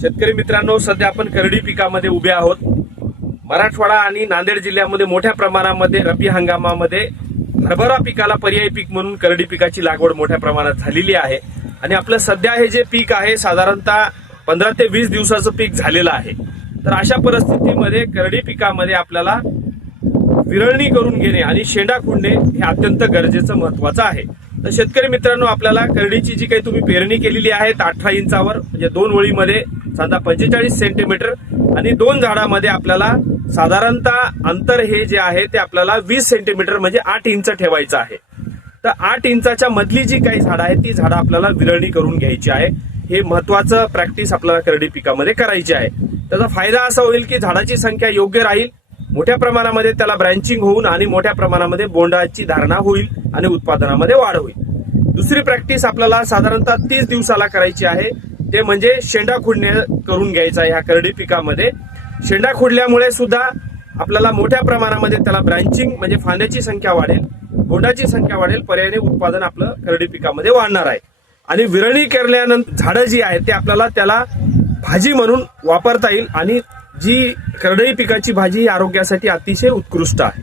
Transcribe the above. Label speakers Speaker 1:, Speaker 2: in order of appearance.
Speaker 1: शेतकरी मित्रांनो सध्या आपण करडी पिकामध्ये उभे आहोत. मराठवाडा आणि नांदेड जिल्ह्यामध्ये मोठ्या प्रमाणामध्ये रब्बी हंगामामध्ये हरभरा पिकाला पर्यायी पीक म्हणून करडी पिकाची लागवड मोठ्या प्रमाणात झालेली आहे. आणि आपलं सध्या हे जे पीक आहे साधारणतः पंधरा ते वीस दिवसाचं पीक झालेलं आहे. तर अशा परिस्थितीमध्ये करडी पिकामध्ये आपल्याला विरळणी करून घेणे आणि शेंडा खुडणे हे अत्यंत गरजेचं महत्वाचं आहे. तर शेतकरी मित्रांनो आपल्याला करडीची जी काही तुम्ही पेरणी केलेली आहे अठरा इंचावर म्हणजे दोन ओळीमध्ये साधा पंचेचाळीस सेंटीमीटर आणि दोन झाडामध्ये आपल्याला साधारणतः अंतर हे जे आहे ते आपल्याला वीस सेंटीमीटर म्हणजे आठ इंच ठेवायचं आहे. तर आठ इंचाच्या मधली जी काही झाडं आहेत ती झाडं आपल्याला विरळणी करून घ्यायची आहे. हे महत्वाचं प्रॅक्टिस आपल्याला करडी पिकामध्ये करायची आहे. त्याचा फायदा असा होईल की झाडाची संख्या योग्य राहील मोठ्या प्रमाणामध्ये त्याला ब्रँचिंग होऊन आणि मोठ्या प्रमाणामध्ये बोंडाची धारणा होईल आणि उत्पादनामध्ये वाढ होईल. दुसरी प्रॅक्टिस आपल्याला साधारणतः तीस दिवसाला करायची आहे. ते म्हणजे शेंडा खुडणे करून घ्यायचा आहे ह्या करडी पिकामध्ये. शेंडा खुडल्यामुळे सुद्धा आपल्याला मोठ्या प्रमाणामध्ये त्याला ब्रँचिंग म्हणजे फांद्याची संख्या वाढेल बोंडाची संख्या वाढेल पर्यायाने उत्पादन आपलं करडी पिकामध्ये वाढणार आहे. आणि विरणी केल्यानंतर झाडं जी आहेत ते आपल्याला त्याला भाजी म्हणून वापरता येईल आणि जी करडई पिकाची भाजी ही आरोग्यासाठी अतिशय उत्कृष्ट आहे.